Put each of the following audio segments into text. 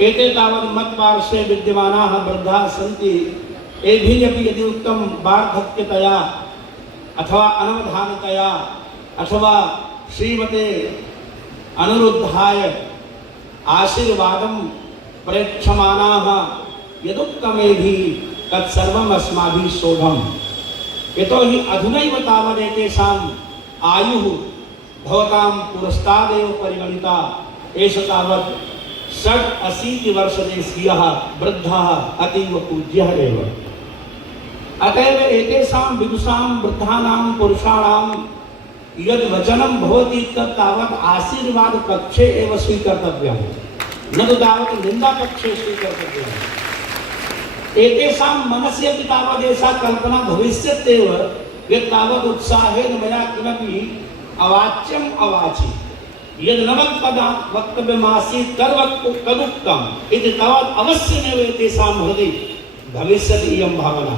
एते तावत् मत्पार्श्वे विद्यमानाः वृद्धाः सन्ति एभिः अपि यदि उक्तं वार्धक्यतया अथवा अनवधानतया अथवा श्रीमते अनिरुद्धाय आशीर्वादं प्रेक्षमाणाः यदुक्तमेभिः तत्सर्वम् अस्माभिः शोभम्। यतोहि अधुनैव तावदेतेषाम् आयुः भवतां पुरस्तादेव परिगणिता। एष तावत् 86 वर्षदेशीयः वृद्धः अतीव पूज्यः एव। अतएव एतेषां विदुषां वृद्धानां पुरुषाणां यद् वचनं भवति तत् तावत् आशीर्वाद कक्षे एव स्वीकर्तव्यं, न तु तावत् निन्दा कक्षे स्वीकर्तव्यम्। एतेषां मनसि अपि तावदेषा कल्पना भविष्यत्येव यत् तावत् उत्साहेन मया किमपि अवाच्यम् अवाचि, यद् न वक्तव्यमासीत् तदुक्तम् इति तावत् अवश्यमेव एतेषां हृदि भविष्यति इयं भावना।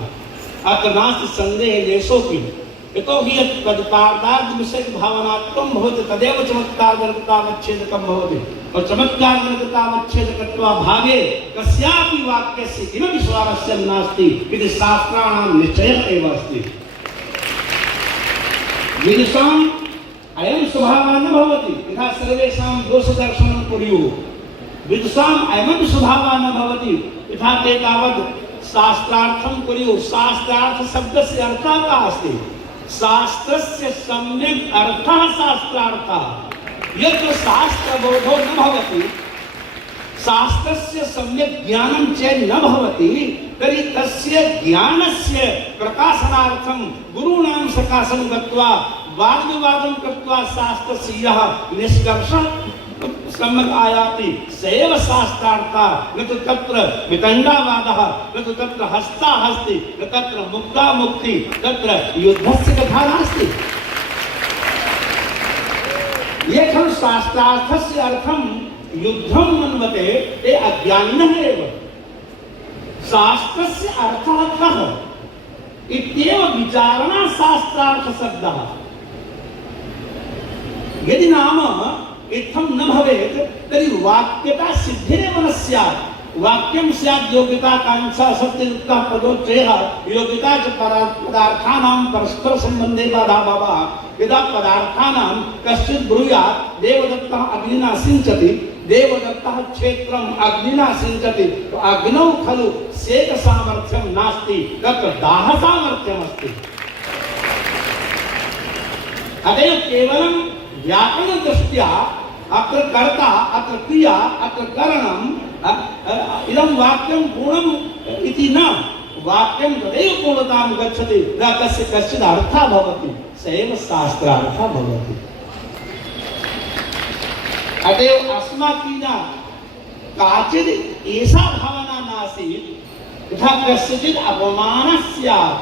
अत्र नास्ति सन्देहः लेशोऽपि। यतोहि यत् तत्पदार्थविषयकभावनात्वं भवति तदेव चमत्कारजनकतावच्छेदकं भवति। और चमत्कारजनकतावच्छेदकत्वाभावे कस्यापि वाक्यस्य किमपि स्वारस्यं नास्ति इति शास्त्राणां निश्चयः एव अस्ति। विदुषाम् अयं स्वभावः न भवति यथा सर्वेषां दोषदर्शनं कुर्युः। विदुषाम् अयमपि स्वभावः न भवति यथा ते तावत् शास्त्रार्थं कुर्युः। शास्त्रार्थ शब्दस्य अर्थः कः अस्ति? शास्त्रस्य सम्यक् अर्थः शास्त्रार्थः। यत्र शास्त्रबोधो न भवति, शास्त्रस्य सम्यक् ज्ञानं चेत् न भवति, तर्हि तस्य ज्ञानस्य प्रकाशनार्थं गुरूणां सकाशं गत्वा वादविवादं कृत्वा शास्त्रस्य यः निष्कर्षः सम्यक् आयाति स एव शास्त्रार्थः। न तु तत्र वितण्डावादः, न तु तत्र हस्ताहस्ति, न तत्र मुक्तामुक्ति, तत्र युद्धस्य कथा नास्ति। ये खलु शास्त्रार्थस्य अर्थं युद्धं मन्वते ते अज्ञानिनः एव। शास्त्रस्य अर्थः कः इत्येव विचारणा शास्त्रार्थशब्दः। यदि नाम इत्थं न भवेत् तर्हि वाक्यता सिद्धिरेव न स्यात्। वाक्यं स्यात् योग्यता कांक्षा सत्ययुक्ता पदोच्चयः योग्यता च पदार्थानां परस्पर संबंधे बाधाभावः। यदा पदार्थानां कश्चित् ब्रूयात् देवदत्तः अग्निना सिञ्चति, देवदत्तः क्षेत्रम् अग्निना सिञ्चति, तो अग्नौ खलु सेक सामर्थ्यं नास्ति, तत्र दाह सामर्थ्यम् अस्ति। अतएव केवलं व्याकरण दृष्ट्या अत्र कर्ता अत्र क्रिया अत्र करणम् इदं वाक्यं पूर्णम् इति न। वाक्यं तदेव पूर्णतां गच्छति न तस्य कश्चित् अर्थः भवति, स एव शास्त्रार्थः भवति। अतएव अस्माकीना काचित् एषा भावना नासीत् यथा कस्यचित् अपमानः स्यात्।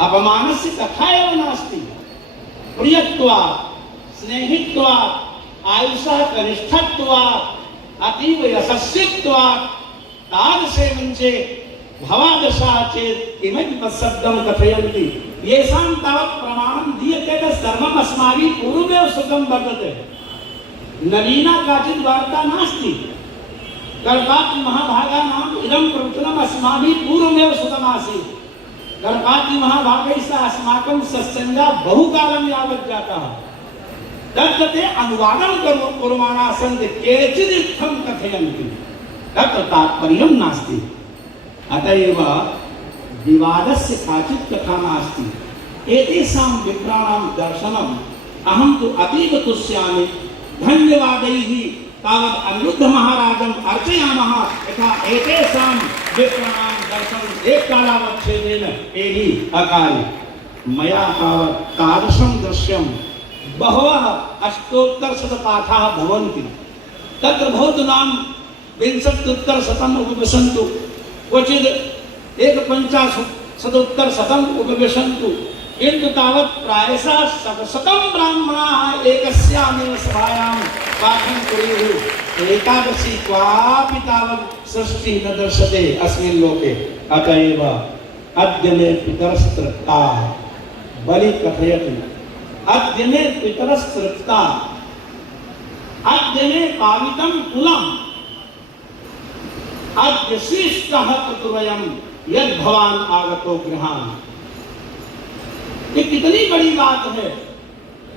अपमानस्य कथा एव नास्ति। प्रियत्वात्, स्नेहित्वात्, आयुषः कनिष्ठत्वात्, अतीव यशस्वित्वात् तादृशे मञ्चे भवादशा चेत् किमपि तत्शब्दं कथयन्ति। येषां तावत् प्रमाणं दीयते तत् सर्वम् अस्माभिः पूर्वमेव श्रुतं वर्तते। नवीना काचित् वार्ता नास्ति। कर्पाति महाभागानाम् इदं प्रवचनम् अस्माभिः पूर्वमेव श्रुतमासीत्। कर्पाति महाभागैः सह अस्माकं सत्सङ्गः बहुकालं यावत् जातः। तत्र ते अनुवादं कुर्वाणाः सन्ति, केचित् इत्थं कथयन्ति, तत्र तात्पर्यं नास्ति। अतः एव विवादस्य काचित् कथा नास्ति। एतेषां विप्राणां दर्शनम् अहं तु अतीव तुष्यामि। धन्यवादैः तावत् अनिरुद्ध महाराजम् अर्चयामः यथा एतेषां विप्राणां दर्शनम् एककालावच्छेदेन एहि अकारि। मया तावत् तादृशं दृश्यं बहवः अष्टोत्तरशतपाठाः भवन्ति। तत्र भवतु नाम विंशत्युत्तरशतम् उपविशन्तु, क्वचित् 150 उपविशन्तु, किन्तु तावत् प्रायशः शतशतं ब्राह्मणाः एकस्यामेव सभायां पाठं कुर्युः। एकादशी क्वापि तावत् सृष्टिः न दृश्यते अस्मिन् लोके। अतः एव अद्य मे पितरस्तृप्ताः बलि कथयति। अद्य मे पितरस्तृप्ताः, अद्य मे पावितं कुलम् अद्य शिष्टः चतुर्वयम् यद भवान आगतो गृहान। ये कितनी बड़ी बात है।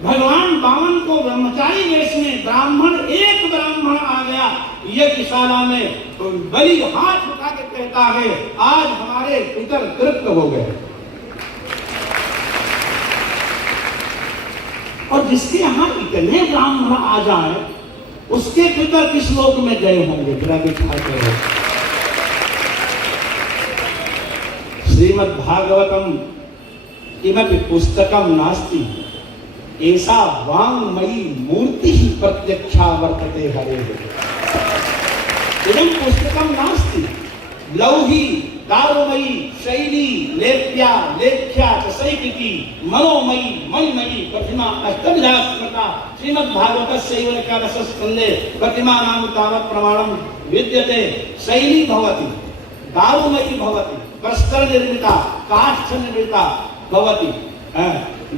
भगवान वामन को ब्रह्मचारी वेश में ब्राह्मण, एक ब्राह्मण आ गया यज्ञशाला में, तो बलि हाथ उठा के कहता है आज हमारे पितर तृप्त हो गए। और जिसके यहाँ इतने ब्राह्मण आ जाए उसके पितर किस लोक में गए होंगे, जरा विचार करो। श्रीमद् भागवतम किमपि पुस्तकम नास्ति ऐसा वांगमयी मूर्ति ही प्रत्यक्षा वर्तते हरे। इदं पुस्तकम नास्ति लौही दारुमयी शैली लेप्या लेख्या चैकिकी मनोमयी मणिमयी प्रतिमा अष्टविधा स्मृता श्रीमद्भागवतस्यैव एकादशस्कन्धे प्रतिमा नाम तावत् प्रमाणं विद्यते। शैली भवति, दारुमयी भवति, प्रस्तर निर्मिता, काष्ठ निर्मिता भवति,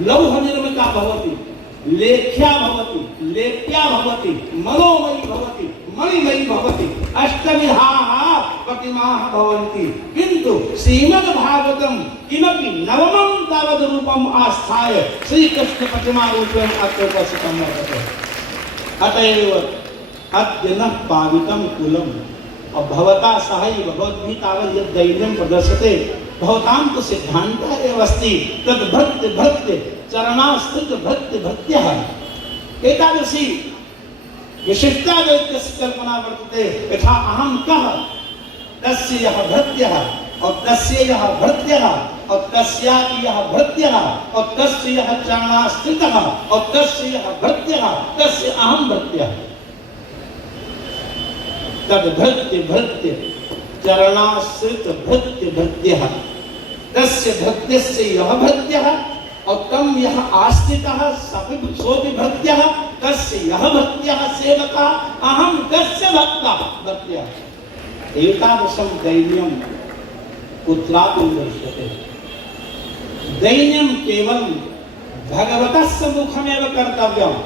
लौह निर्मिता भवति, लेख्या भवति, लेप्या भवति, मनोमयी भवति, मणिमयी भवति, अष्टविधाः प्रतिमाः भवन्ति। किन्तु श्रीमद्भागवतं किमपि नवमं तावद् रूपम् आस्थाय श्रीकृष्ण प्रतिमा रूपेण अत्र उपस्थितं वर्तते। अतएव अद्य नः पावितं कुलम् और भवता सहैव भवद्भिः तावद् यद् दैन्यं प्रदर्श्यते भवतां तु सिद्धान्तः अस्ति तद् भक्ति भक्ति चरणास्थित भक्ति भक्त्यः। एतादृशी विशिष्टाद्वैतस्य कल्पना वर्तते। यथा अहं कः तस्य यः भृत्यः और तस्य यः भृत्यः और तस्यापि यः भृत्यः और तस्य यः चरणास्थितः और तस्य यः भृत्यः तस्य अहं भृत्यः। तद् भृत्य भृत्य चरणाश्रित भृत्य भृत्यः तस्य भृत्यस्य यः भृत्यः और तम यः आश्रितः सोऽपि भृत्यः तस्य यः भृत्यः सेवकः अहं तस्य भक्तः भृत्यः। एतादृशं दैन्यं कुत्रापि दृश्यते। दैन्यं केवलं भगवतः सम्मुखमेव कर्तव्यम्।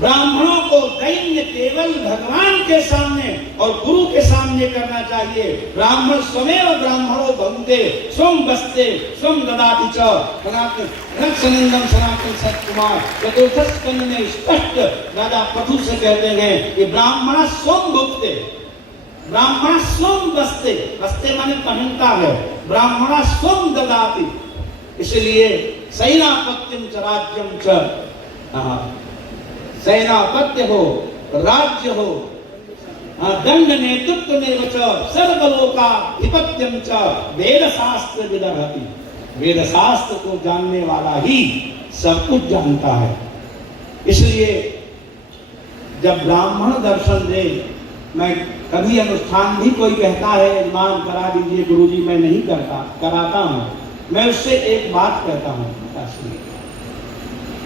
ब्राह्मणों को दैन्य केवल भगवान के सामने और गुरु के सामने करना चाहिए। ब्राह्मण स्वमेव ब्राह्मणो भंगते स्वं बस्ते स्वं ददाति च। रक्षनंदन सनातन सतकुमार चतुर्थ स्कंद में स्पष्ट राजा पृथु से कहते हैं कि ब्राह्मण स्वं भुगते, ब्राह्मण स्वं बस्ते, बस्ते माने पहनता है, ब्राह्मण स्वं ददाति। इसलिए सैनापत्यम च राज्यम च, सेनापत्य हो, राज्य हो, दंड नेतृत्व में सर्वलोकाधिपत्यम च वेद शास्त्र विदर्हति। वेद शास्त्र को जानने वाला ही सब कुछ जानता है। इसलिए जब ब्राह्मण दर्शन दे, मैं कभी अनुष्ठान भी कोई कहता है यजमान करा दीजिए गुरुजी, मैं नहीं करता, कराता हूँ। मैं उससे एक बात कहता हूँ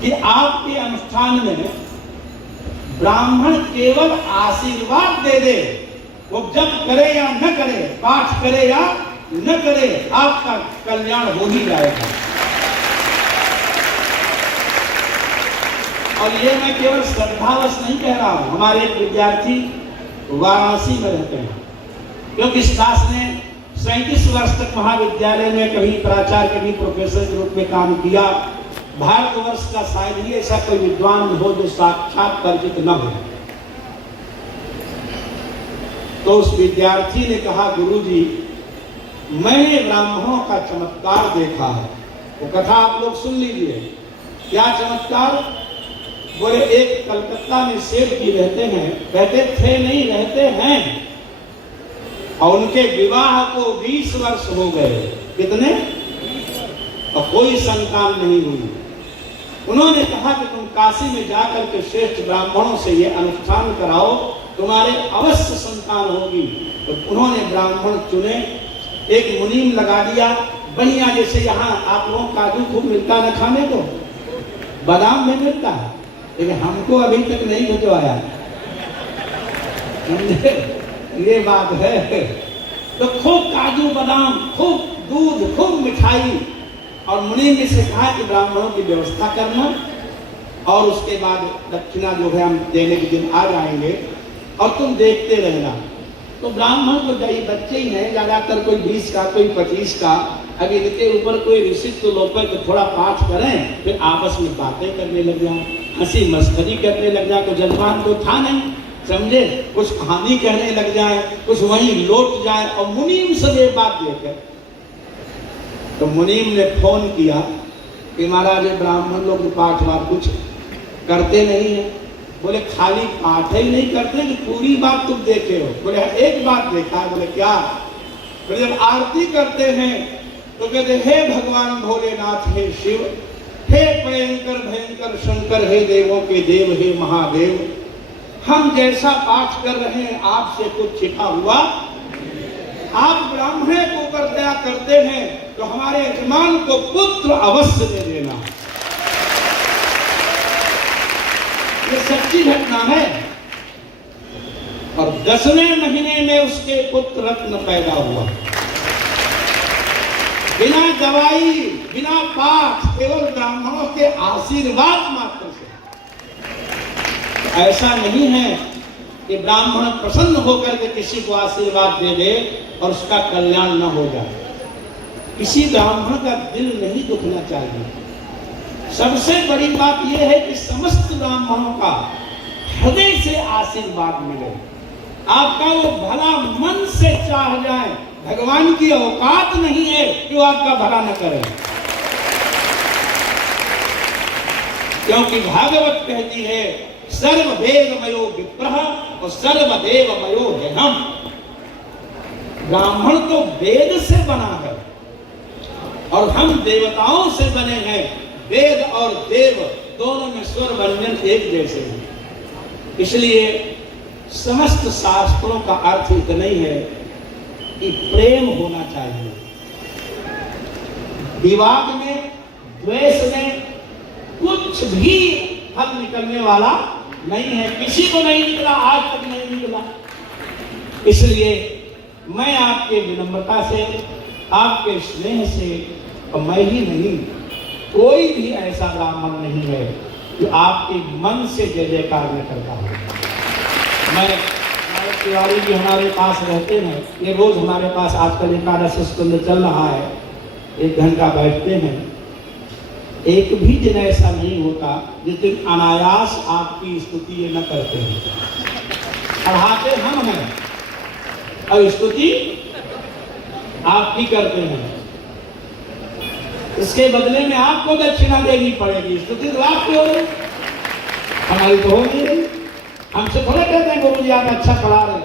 कि आपके अनुष्ठान में ब्राह्मण केवल आशीर्वाद दे दे, वो जब करे या न करे, पाठ करे या न करे, आपका कल्याण हो ही जाएगा। और ये मैं केवल श्रद्धावश नहीं कह रहा हूं। हमारे एक विद्यार्थी वाराणसी में रहते हैं, क्योंकि इस दास ने 37 वर्ष तक महाविद्यालय में कभी प्राचार्य कभी प्रोफेसर के रूप में काम किया। भारतवर्ष का शायद ही ऐसा कोई विद्वान हो जो साक्षात परिचित न हो। तो उस विद्यार्थी ने कहा गुरुजी मैंने ब्राह्मणों का चमत्कार देखा है। वो कथा आप लोग सुन लीजिए। क्या चमत्कार? बोले एक कलकत्ता में सेठ जी रहते हैं, कहते थे नहीं रहते हैं, और उनके विवाह को 20 वर्ष हो गए। कितने? और कोई संतान नहीं हुई। उन्होंने कहा कि तुम काशी में जाकर के श्रेष्ठ ब्राह्मणों से ये अनुष्ठान कराओ, तुम्हारे अवश्य संतान होगी। तो उन्होंने ब्राह्मण चुने, एक मुनीम लगा दिया बढ़िया, जैसे यहाँ आप लोगों काजू खूब मिलता है खाने को, बादाम भी मिलता है, लेकिन हमको अभी तक नहीं भिजवाया। ये बात है। तो खूब काजू बादाम, खूब दूध, खूब मिठाई, और मुनि ने से कहा कि ब्राह्मणों की व्यवस्था करना, और उसके बाद दक्षिणा जो है हम देने के दिन आ जाएंगे, और तुम देखते रहना। तो ब्राह्मण तो जाइए बच्चे ही हैं, ज्यादातर कोई 20 का कोई 25 का। अब इनके ऊपर कोई ऋषित्व तो लोग तो थोड़ा पाठ करें, फिर आपस में बातें करने लग जाए, हंसी मस्करी करने लग जाए। तो जजमान तो था नहीं, समझे, कुछ कहानी कहने लग जाए, कुछ वहीं लौट जाए। और मुनीम से ये बात लेकर तो मुनीम ने फोन किया कि महाराज ब्राह्मण लोग पाठ वाठ कुछ करते नहीं है। बोले खाली पाठ ही नहीं करते कि पूरी बात तुम देखे हो? बोले एक बात देखा है। बोले क्या? बोले जब आरती करते हैं तो कहते हे भगवान भोलेनाथ, हे शिव, हे भयंकर भयंकर शंकर, हे देवों के देव, हे महादेव, हम जैसा पाठ कर रहे हैं आपसे कुछ छिपा हुआ। आप ब्राह्मण को ऊपर दया करते हैं तो हमारे यजमान को पुत्र अवश्य दे देना। ये सच्ची घटना है। और 10वें महीने में उसके पुत्र रत्न पैदा हुआ, बिना दवाई बिना पाठ, केवल ब्राह्मणों के आशीर्वाद मात्र से। ऐसा नहीं है कि ब्राह्मण प्रसन्न होकर के किसी को आशीर्वाद दे दे और उसका कल्याण न हो जाए। किसी ब्राह्मण का दिल नहीं दुखना चाहिए। सबसे बड़ी बात यह है कि समस्त ब्राह्मणों का हृदय से आशीर्वाद मिले, आपका वो भला मन से चाह जाए। भगवान की औकात नहीं है कि वो आपका भला न करे, क्योंकि भागवत कहती है सर्ववेदमयो विप्रः और सर्वदेवमयो ह्यहम्। ब्राह्मण तो वेद से बना है और हम देवताओं से बने हैं। वेद और देव दोनों में स्वर व्यंजन एक जैसे हैं। इसलिए समस्त शास्त्रों का अर्थ इतना ही है कि प्रेम होना चाहिए। विवाद में, द्वेष में कुछ भी फल निकलने वाला नहीं है। किसी को नहीं निकला, आज तक नहीं निकला। इसलिए मैं आपके विनम्रता से, आपके स्नेह से, और मैं ही नहीं, कोई भी ऐसा ब्राह्मण नहीं है जो आपके मन से जय जयकार न करता हो। हमारे तिवारी जी हमारे पास रहते हैं, ये रोज हमारे पास आजकल एकादश स्कंद चल रहा है, 1 घंटा बैठते हैं। एक भी दिन ऐसा नहीं होता जिस दिन अनायास आपकी स्तुति ये न करते हैं। पढ़ाते हम हैं और स्तुति आपकी करते हैं। इसके बदले में आपको दक्षिणा देनी पड़ेगी। स्तुति तो आपकी हो रही, हमारी तो हो नहीं रही। हमसे थोड़ा कहते हैं गुरु जी आप अच्छा पढ़ा रहे हैं।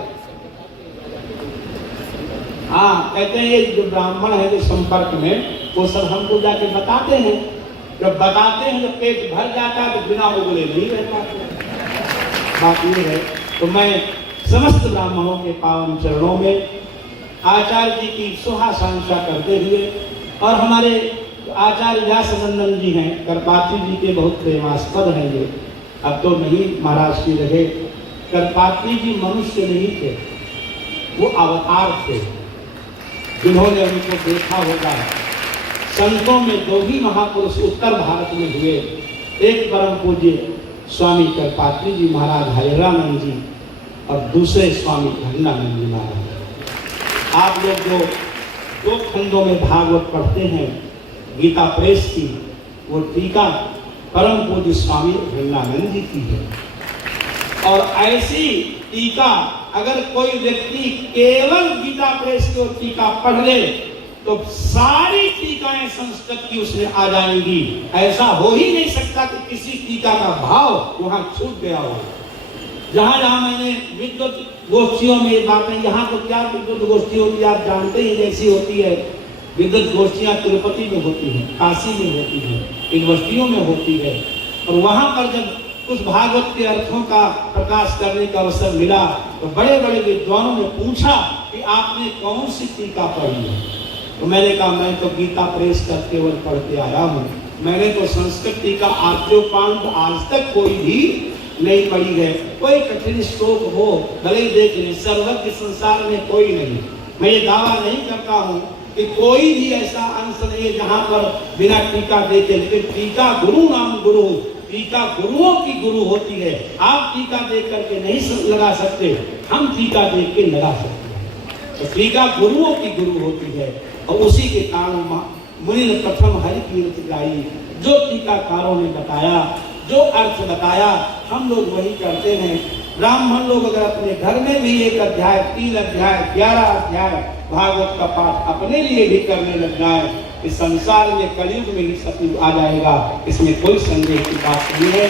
हाँ, कहते हैं ये जो ब्राह्मण है जो संपर्क में, वो सब हमको जाके बताते हैं। जब बताते हैं, जब पेट भर जाता है तो बिना उगले नहीं रह पाते। बात ये है। तो मैं समस्त ब्राह्मणों के पावन चरणों में आचार्य जी की सुहाशांशा करते हुए, और हमारे आचार्य व्यासनंदन जी हैं, करपात्री जी के बहुत प्रेमास्पद हैं ये, अब तो नहीं महाराज जी रहे। करपात्री जी मनुष्य नहीं थे, वो अवतार थे। जिन्होंने उनको देखा होगा, संतों में 2 ही महापुरुष उत्तर भारत में हुए, एक परम पूज्य स्वामी करपात्री जी महाराज हरिरानंद जी और दूसरे स्वामी धन्यानंद जी महाराज। आप लोग जो 2 खंडों में भागवत पढ़ते हैं गीता प्रेस की, वो टीका परम पूज्य स्वामी धन्यानंद जी की है। और ऐसी टीका अगर कोई व्यक्ति केवल गीता प्रेस की टीका पढ़ ले तो सारी टीकाएं संस्कृत की उसमें आ जाएंगी। ऐसा हो ही नहीं सकता कि किसी टीका का भाव वहां छूट गया हो। जहां जहां मैंने विद्वत गोष्ठियों में ये बातें, यहाँ तो क्या विद्वत गोष्ठी होती है आप जानते ही, जैसी होती है विद्वत गोष्ठियां तिरुपति में होती हैं, काशी में होती हैं, यूनिवर्सिटियों में होती है। और वहां पर जब उस भागवत के अर्थों का प्रकाश करने का अवसर मिला तो बड़े बड़े विद्वानों ने पूछा कि आपने कौन सी टीका पढ़ी है? तो मैंने कहा मैं तो गीता प्रेस का केवल पढ़ के आया हूँ, मैंने तो संस्कृत टीका आद्योपांत आज तक कोई भी नहीं पढ़ी है। कोई कठिन श्लोक हो भले ही देख लें, सर्वज्ञ संसार में कोई नहीं। मैं ये दावा नहीं करता हूँ कि कोई भी ऐसा अंश नहीं है जहाँ पर बिना टीका देखे, लेकिन टीका गुरु नाम गुरु, टीका गुरुओं की गुरु होती है। आप टीका देख करके नहीं लगा सकते, हम टीका देख के लगा सकते। तो टीका गुरुओं की गुरु होती है और उसी के कारण मुनि ने प्रथम हरि कीर्ति गाई। जो टीकाकारों ने बताया, जो अर्थ बताया, हम लोग वही करते हैं। ब्राह्मण लोग अगर अपने घर में भी 1 अध्याय, 3 अध्याय, 11 अध्याय भागवत का पाठ अपने लिए भी करने लग जाए, इस संसार में कलयुग में ही सतयुग आ जाएगा, इसमें कोई संदेह की बात नहीं है।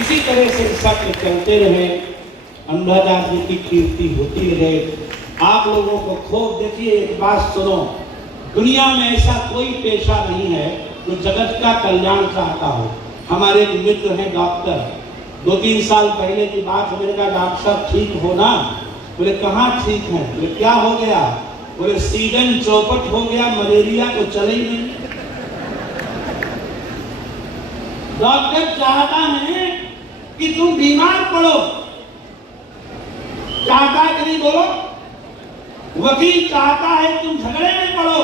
इसी तरह से सत्य चलते रहे, अंबादास जी की कीर्ति होती रहे। आप लोगों को खूब देखिए, एक बात सुनो, दुनिया में ऐसा कोई पेशा नहीं है जो जगत का कल्याण चाहता हो। हमारे एक मित्र हैं डॉक्टर, 2-3 साल पहले की बात, मैंने कहा डॉक्टर साहब ठीक हो ना? बोले कहाँ ठीक है? बोले क्या हो गया? बोले सीजन चौपट हो गया, मलेरिया तो चले ही नहीं। डॉक्टर चाहता है कि तुम बीमार पड़ो, चाहता है कि नहीं बोलो? वकील चाहता है तुम झगड़े में पड़ो।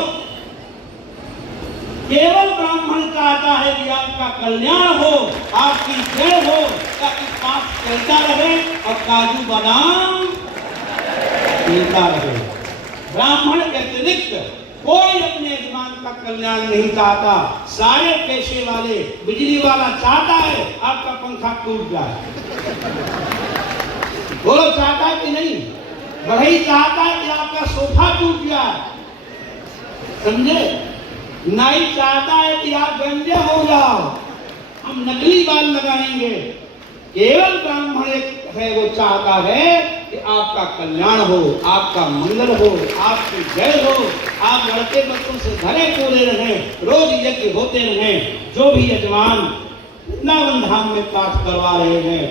केवल ब्राह्मण चाहता है कि आपका कल्याण हो, आपकी जय हो, ताकि पाप चलता रहे और काजू बादाम मिलता रहे। ब्राह्मण के अतिरिक्त कोई अपने यजमान का कल्याण नहीं चाहता। सारे पेशे वाले, बिजली वाला चाहता है आपका पंखा टूट जाए, बोलो चाहता है कि नहीं? बढ़ई चाहता है कि आपका सोफा टूट जाए, समझे? नाई चाहता है कि आप गंजे हो जाओ, हम नकली बाल लगाएंगे। केवल ब्राह्मण एक है, वो चाहता है कि आपका कल्याण हो, आपका मंगल हो, आपकी जय हो, आप लड़के बच्चों से भरे पूरे रहें, रोज यज्ञ होते रहें। जो भी यजमान वृंदावन धाम में पाठ करवा रहे हैं।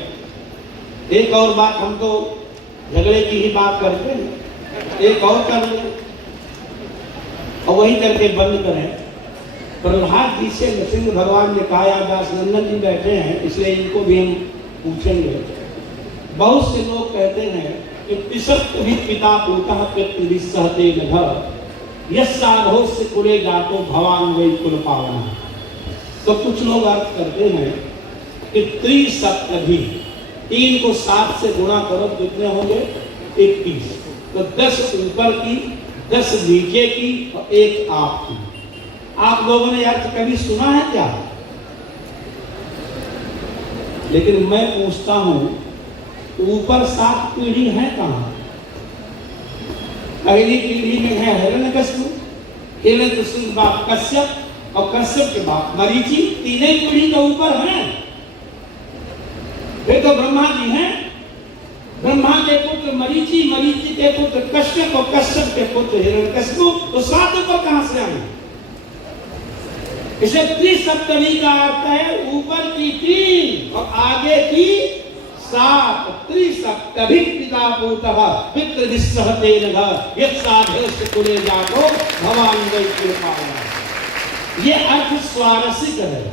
एक और बात, हम तो झगड़े की ही बात करते हैं, एक और कर ले और वही करके बंद करें। प्रहलाद जी से नृसिंह भगवान ने कहा, दास नंदन जी बैठे हैं इसलिए इनको भी हम पूछेंगे। बहुत से लोग कहते हैं कि पिसक्त भी पिता पूतः पितृ सहते नभ यस साधो से कुले जातो भवान वै कुल पावना। तो कुछ लोग अर्थ करते हैं कि त्रिसप्तभी, 3 को 7 से गुणा करो कितने होंगे? 21। तो 10 ऊपर की, 10 नीचे की और 1 आप की। आप लोगों ने अर्थ कभी सुना है क्या? लेकिन मैं पूछता हूं, ऊपर 7 पीढ़ी है कहां? पहली पीढ़ी में है हिरण्यकश्यप, हिरण्यकश्यप के बाप कश्यप और कश्यप के बाप मरीचि, 3 पीढ़ी तो ऊपर है। वे तो ब्रह्मा जी हैं, ब्रह्मा के पुत्र मरीचि, मरीचि के पुत्र कश्यप और कश्यप के पुत्र हिरण्यकश्यप, तो 7 ऊपर कहां से आए? इसे त्रिसप्तमी का अर्थ है ऊपर की 3 और आगे की 7। त्रिसप्तभी पिता पूतः पितृ विस्सहते नभ यत् साधस्य कुले जातो भवान वै कुल पावना। ये अर्थ स्वारसिक है।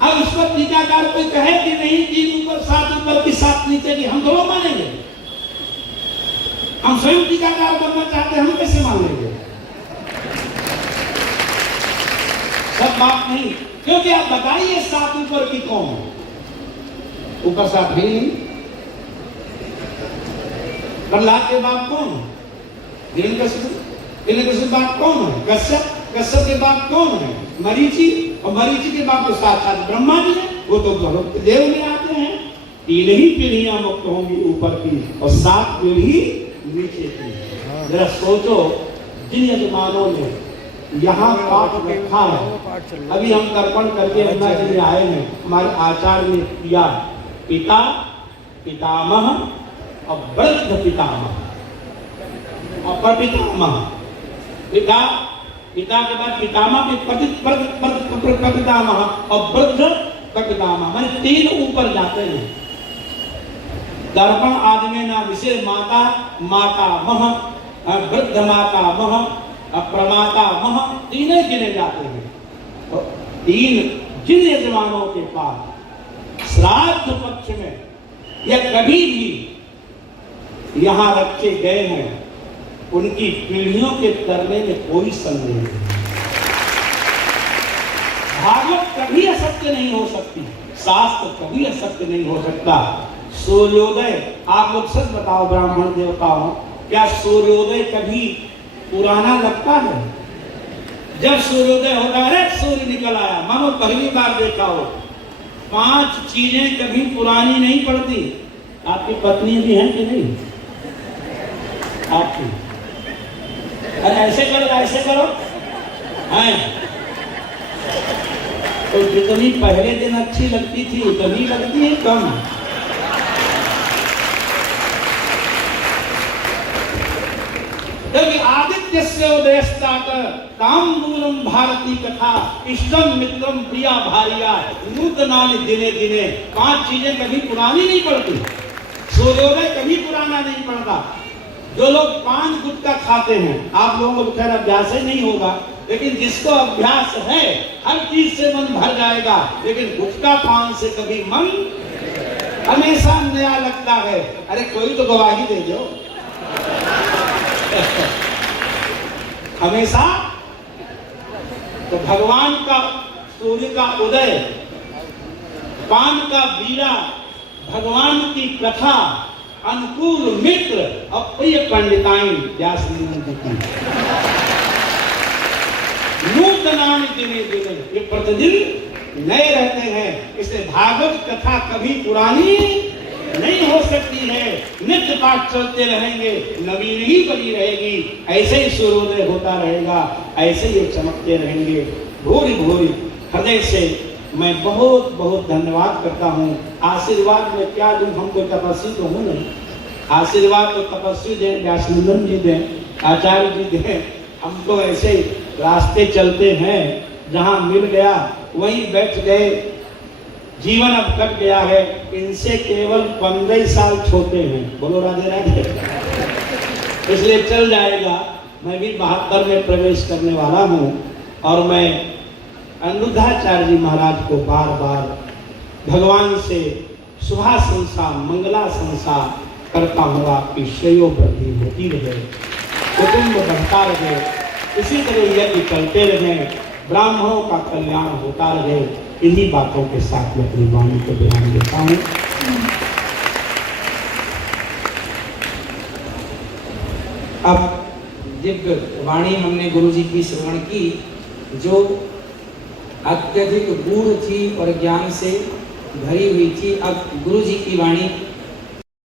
अब इस पर टीकाकार कोई कहे कि नहीं 3 ऊपर 7 ऊपर की 7 नीचे की, हम दोनों मानेंगे। हम स्वयं टीकाकार बनना चाहते हैं, हम कैसे मान लेंगे? सब बात नहीं, क्योंकि आप बताइए 7 ऊपर की कौन है? ऊपर 7 भी नहीं। प्रहलाद के बाप कौन है? हिरण्यकश्यप बाप कौन है? कश्यप। कश्यप के बाप कौन है? मरीचि। और मरीचि के बाप तो साक्षात ब्रह्मा जी है, वो तो भगवत देव में आते हैं। 3 ही पीढ़ियां मुक्त होंगी ऊपर की और 7 पीढ़ी नीचे की। जरा सोचो, जिन यजमानों ने यहाँ पाठ रखा है, अभी हम तर्पण करके गंगा जी में आए हैं, हमारे आचार्य ने किया पिता, पितामह और वृद्ध पितामह और प्रपितामह। पिता, पिता के बाद पितामह, प्रपितामह और वृद्ध प्रपितामह, माने 3 ऊपर जाते हैं। दर्पण आदि में नाम इसे माता, माता मह, वृद्ध माता मह, प्रमाता मह, 3 गिने जाते हैं। तो 3 जिन यजमानों के पास श्राद्ध पक्ष में या कभी भी यहाँ रखे गए हैं, उनकी पीढ़ियों के करने में कोई संदेह नहीं। भागवत कभी असत्य नहीं हो सकती, शास्त्र कभी असत्य नहीं हो सकता। सूर्योदय, आप लोग सच बताओ ब्राह्मण देवताओं, क्या सूर्योदय कभी पुराना लगता है? जब सूर्योदय होता है, सूर्य निकल आया, मानो पहली बार देखा हो। 5 चीजें कभी पुरानी नहीं पड़ती। आपकी पत्नी भी है कि नहीं? आपकी? अरे ऐसे करो, ऐसे करो, हैं? तो जितनी पहले दिन अच्छी लगती थी उतनी लगती है कम। क्योंकि आदित्यस्य उदयस्तात ताम्बूलम भारती कथा इष्टम मित्रम प्रिया भारिया नूतनानि दिने दिने। 5 चीजें कभी पुरानी नहीं पड़ती। सूर्योदय कभी पुराना नहीं पड़ता। जो लोग पान गुटखा खाते हैं, आप लोगों को खैर अभ्यास ही नहीं होगा, लेकिन जिसको अभ्यास है हर चीज से मन भर जाएगा, लेकिन गुटखा पान से कभी मन हमेशा नया लगता है। अरे कोई तो गवाही दे दो। हमेशा तो भगवान का सूर्य का उदय, पान का बीड़ा, भगवान की कथा, अनुकूल मित्र और प्रिय पंडिताइन व्यास जी की नूतनानि दिने दिने, ये प्रतिदिन नए रहते हैं। इसलिए भागवत कथा कभी पुरानी नहीं हो सकती है। नित्य पाठ चलते रहेंगे, नवीन ही बनी रहेगी। ऐसे ही सूर्योदय होता रहेगा, ऐसे ही चमकते रहेंगे। भूरि भूरि हृदय से मैं बहुत बहुत धन्यवाद करता हूँ। आशीर्वाद में क्या दूं, हम कोई तपस्वी तो हूँ नहीं। आशीर्वाद तो तपस्वी दें, व्यासनंदन जी दें, आचार्य जी दें। हम तो ऐसे ही रास्ते चलते हैं, जहाँ मिल गया वहीं बैठ गए। जीवन अब कट गया है। इनसे केवल 15 साल छोटे हैं। बोलो राधे राधे। इसलिए चल जाएगा। मैं भी 72 में प्रवेश करने वाला हूँ और मैं अनिरुद्धाचार्य जी महाराज को बार बार भगवान से शुभाशंसा मंगलाशंसा करता हुआ आपकी श्रेयो वृद्धि होती रहे, कुटुंब बढ़ता रहे, इसी तरह यज्ञ चलते रहे, ब्राह्मणों का कल्याण होता रहे। इन्हीं बातों के साथ मैं अपनी वाणी को विराम देता हूँ। अब दिव्य वाणी हमने गुरु जी की श्रवण की, जो अत्यधिक गूढ़ थी और ज्ञान से भरी हुई थी। अब गुरु जी की वाणी